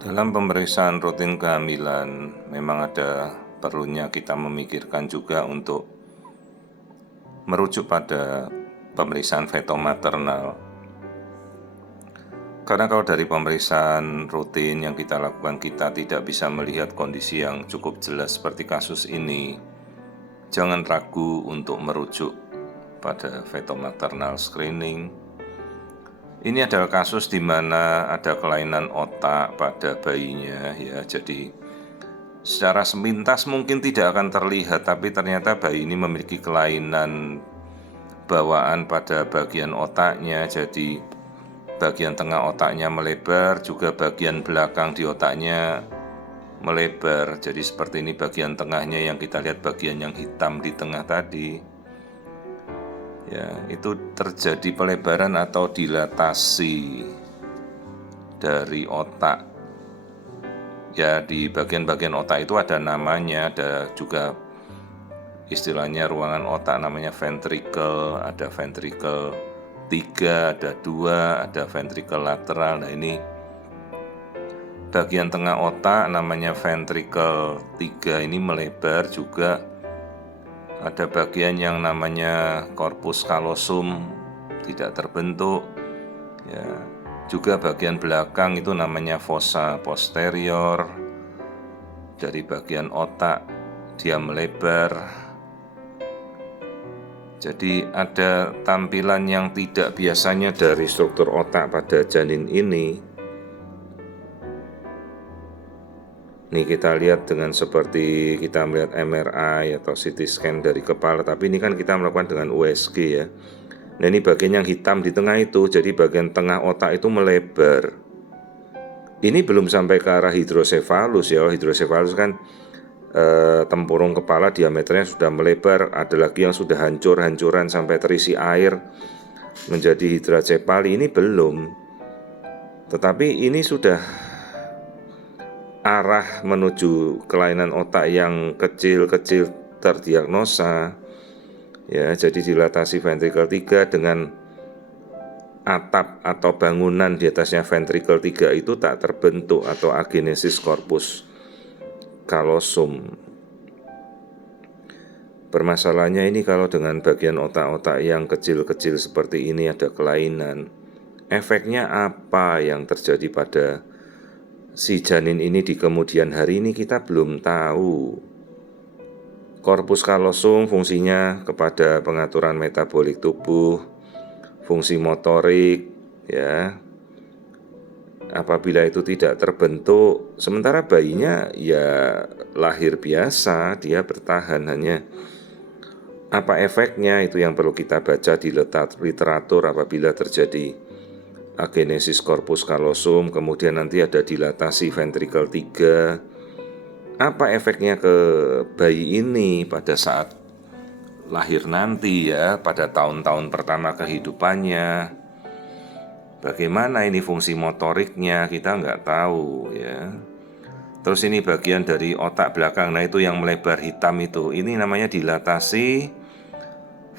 Dalam pemeriksaan rutin kehamilan, memang ada perlunya kita memikirkan juga untuk merujuk pada pemeriksaan feto maternal. Karena kalau dari pemeriksaan rutin yang kita lakukan, kita tidak bisa melihat kondisi yang cukup jelas seperti kasus ini. Jangan ragu untuk merujuk pada feto maternal screening. Ini adalah kasus di mana ada kelainan otak pada bayinya, ya. Jadi secara sepintas mungkin tidak akan terlihat, tapi ternyata bayi ini memiliki kelainan bawaan pada bagian otaknya. Jadi bagian tengah otaknya melebar, juga bagian belakang di otaknya melebar. Jadi seperti ini bagian tengahnya yang kita lihat, bagian yang hitam di tengah tadi. Ya, itu terjadi pelebaran atau dilatasi dari otak. Ya, di bagian-bagian otak itu ada namanya, ada juga istilahnya ruangan otak namanya ventricle, ada ventricle 3, ada 2, ada ventricle lateral. Nah, ini bagian tengah otak namanya ventricle 3 ini melebar, juga ada bagian yang namanya corpus callosum tidak terbentuk, ya. Juga bagian belakang itu namanya fossa posterior. Dari bagian otak dia melebar. Jadi ada tampilan yang tidak biasanya dari struktur otak pada janin ini. Nih kita lihat dengan seperti kita melihat MRI atau CT scan dari kepala, tapi ini kan kita melakukan dengan USG, ya. Nah, ini bagian yang hitam di tengah itu, jadi bagian tengah otak itu melebar. Ini belum sampai ke arah hidrosefalus, ya. Hidrosefalus kan tempurung kepala diameternya sudah melebar, ada lagi yang sudah hancur-hancuran sampai terisi air menjadi hidrosefali. Ini belum, tetapi ini sudah arah menuju kelainan otak yang kecil-kecil terdiagnosa, ya. Jadi dilatasi ventricle 3 dengan atap atau bangunan di atasnya ventricle 3 itu tak terbentuk, atau agenesis corpus callosum. Permasalahannya ini kalau dengan bagian otak-otak yang kecil-kecil seperti ini ada kelainan, efeknya apa yang terjadi pada si janin ini di kemudian hari ini kita belum tahu. Corpus callosum fungsinya kepada pengaturan metabolik tubuh, fungsi motorik, ya. Apabila itu tidak terbentuk, sementara bayinya ya lahir biasa, dia bertahan, hanya apa efeknya itu yang perlu kita baca di literatur apabila terjadi agenesis corpus callosum, kemudian nanti ada dilatasi ventricle 3. Apa efeknya ke bayi ini pada saat lahir nanti, ya, pada tahun-tahun pertama kehidupannya. Bagaimana ini fungsi motoriknya, kita nggak tahu, ya. Terus ini bagian dari otak belakang, nah itu yang melebar hitam itu, ini namanya dilatasi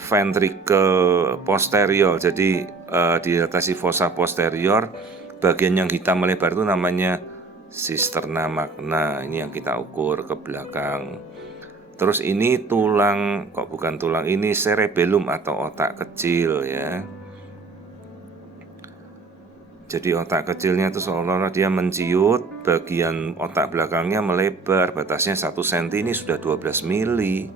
ventricle posterior. Jadi dilatasi fossa posterior, bagian yang hitam melebar itu namanya cisterna magna. Ini yang kita ukur ke belakang. Terus ini tulang, kok bukan tulang, ini cerebellum atau otak kecil, ya. Jadi otak kecilnya itu seolah-olah dia menciut, bagian otak belakangnya melebar, batasnya 1 cm, ini sudah 12 mili.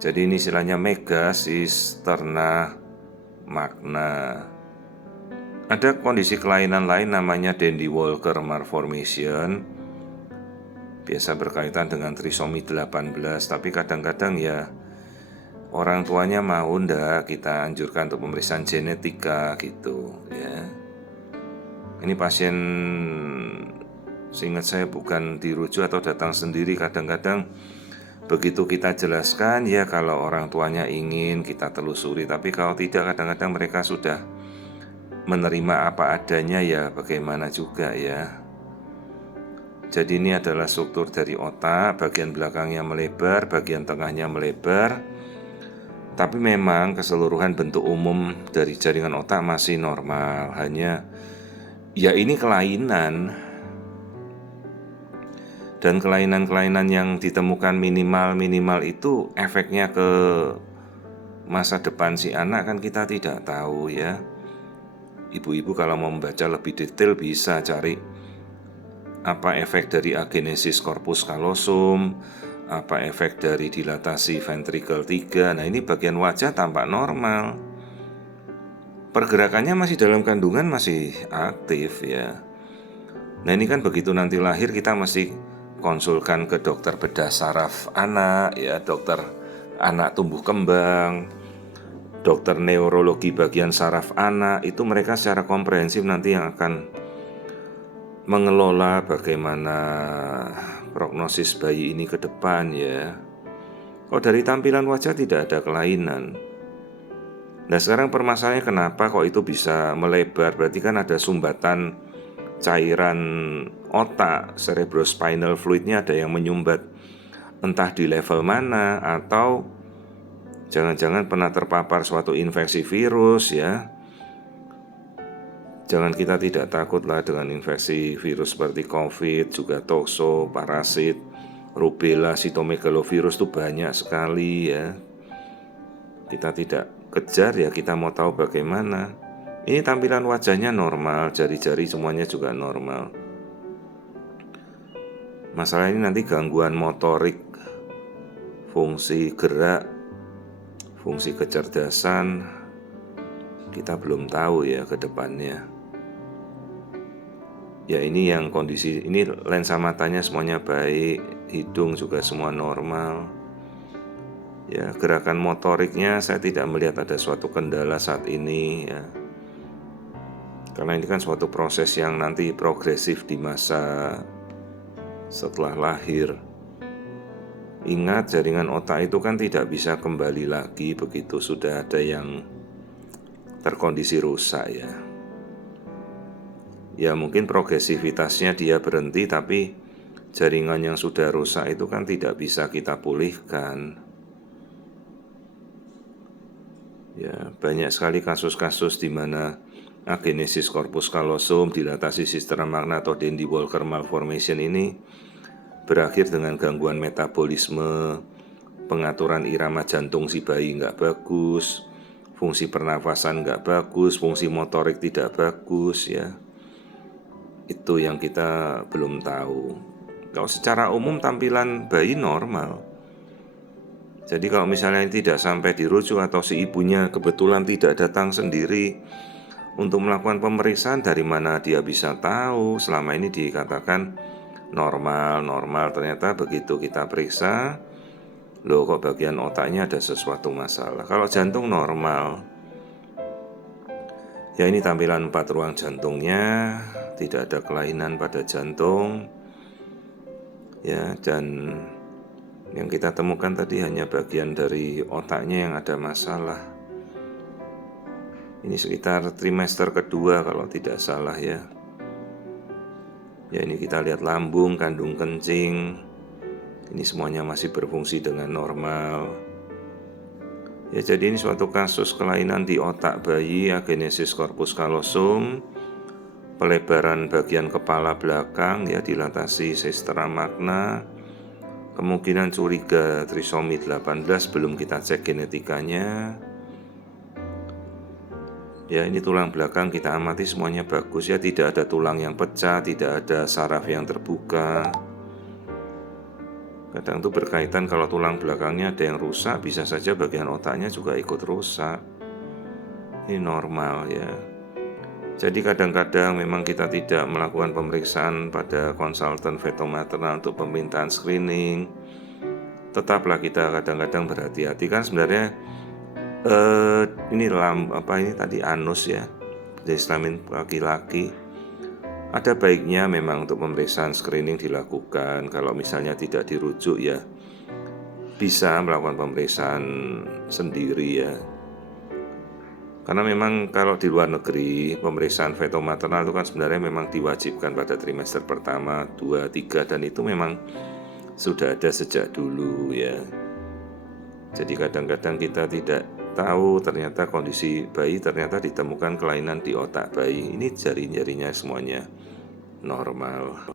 Jadi ini istilahnya megasisterna magna. Ada kondisi kelainan lain namanya Dandy Walker malformation, biasa berkaitan dengan trisomi 18, tapi kadang-kadang ya orang tuanya mau ndak kita anjurkan untuk pemeriksaan genetika gitu, ya. Ini pasien seingat saya bukan dirujuk atau datang sendiri. Kadang-kadang begitu kita jelaskan, ya kalau orang tuanya ingin kita telusuri, tapi kalau tidak kadang-kadang mereka sudah menerima apa adanya, ya bagaimana juga, ya. Jadi ini adalah struktur dari otak, bagian belakangnya melebar, bagian tengahnya melebar. Tapi memang keseluruhan bentuk umum dari jaringan otak masih normal, hanya ya ini kelainan. Dan kelainan-kelainan yang ditemukan minimal itu efeknya ke masa depan si anak kan kita tidak tahu ya. Ibu-ibu kalau mau membaca lebih detail bisa cari apa efek dari agenesis corpus callosum, apa efek dari dilatasi ventricle 3. Nah ini bagian wajah tampak normal, pergerakannya masih dalam kandungan masih aktif ya. Nah ini kan begitu nanti lahir kita mesti konsulkan ke dokter bedah saraf anak ya, dokter anak tumbuh kembang, dokter neurologi bagian saraf anak. Itu mereka secara komprehensif nanti yang akan mengelola bagaimana prognosis bayi ini ke depan ya. Kok dari tampilan wajah tidak ada kelainan. Nah sekarang permasalahannya kenapa kok itu bisa melebar? Berarti kan ada sumbatan cairan otak, cerebrospinal fluidnya ada yang menyumbat, entah di level mana, atau jangan-jangan pernah terpapar suatu infeksi virus ya. Jangan kita tidak takutlah dengan infeksi virus seperti COVID, juga toxo, parasit, rubella, sitomegalovirus itu banyak sekali ya. Kita tidak kejar ya, kita mau tahu bagaimana. Ini tampilan wajahnya normal, jari-jari semuanya juga normal. Masalah ini nanti gangguan motorik, fungsi gerak, fungsi kecerdasan, kita belum tahu ya ke depannya. Ya ini yang kondisi, ini lensa matanya semuanya baik, hidung juga semua normal. Ya gerakan motoriknya saya tidak melihat ada suatu kendala saat ini ya. Karena ini kan suatu proses yang nanti progresif di masa setelah lahir. Ingat jaringan otak itu kan tidak bisa kembali lagi begitu sudah ada yang terkondisi rusak ya. Ya mungkin progresivitasnya dia berhenti, tapi jaringan yang sudah rusak itu kan tidak bisa kita pulihkan. Ya banyak sekali kasus-kasus di mana agenesis corpus callosum, dilatasi sistem magnetodendi Walker malformation ini berakhir dengan gangguan metabolisme, pengaturan irama jantung si bayi nggak bagus, fungsi pernafasan nggak bagus, fungsi motorik tidak bagus ya. Itu yang kita belum tahu. Kalau secara umum tampilan bayi normal. Jadi kalau misalnya tidak sampai dirujuk atau si ibunya kebetulan tidak datang sendiri untuk melakukan pemeriksaan, dari mana dia bisa tahu? Selama ini dikatakan normal, ternyata begitu kita periksa, loh kok bagian otaknya ada sesuatu masalah. Kalau jantung normal, ya ini tampilan 4 ruang jantungnya, tidak ada kelainan pada jantung. Ya, dan yang kita temukan tadi hanya bagian dari otaknya yang ada masalah. Ini sekitar trimester kedua kalau tidak salah ya. Ya ini kita lihat lambung, kandung kencing. Ini semuanya masih berfungsi dengan normal. Ya jadi ini suatu kasus kelainan di otak bayi, agenesis corpus callosum, pelebaran bagian kepala belakang ya, dilatasi sestera magna. Kemungkinan curiga trisomi 18, belum kita cek genetikanya. Ya ini tulang belakang kita amati semuanya bagus ya, tidak ada tulang yang pecah, tidak ada saraf yang terbuka. Kadang itu berkaitan kalau tulang belakangnya ada yang rusak, bisa saja bagian otaknya juga ikut rusak. Ini normal ya. Jadi kadang-kadang memang kita tidak melakukan pemeriksaan pada konsultan fetomaternal untuk permintaan screening. Tetaplah kita kadang-kadang berhati-hati, kan sebenarnya ini tadi anus ya, jenis kelamin laki-laki. Ada baiknya memang untuk pemeriksaan screening dilakukan. Kalau misalnya tidak dirujuk ya bisa melakukan pemeriksaan sendiri ya. Karena memang kalau di luar negeri pemeriksaan fetomaternal itu kan sebenarnya memang diwajibkan pada trimester pertama, 2, 3, dan itu memang sudah ada sejak dulu ya. Jadi kadang-kadang kita tidak tahu ternyata kondisi bayi ternyata ditemukan kelainan di otak bayi. Ini jari-jarinya semuanya normal.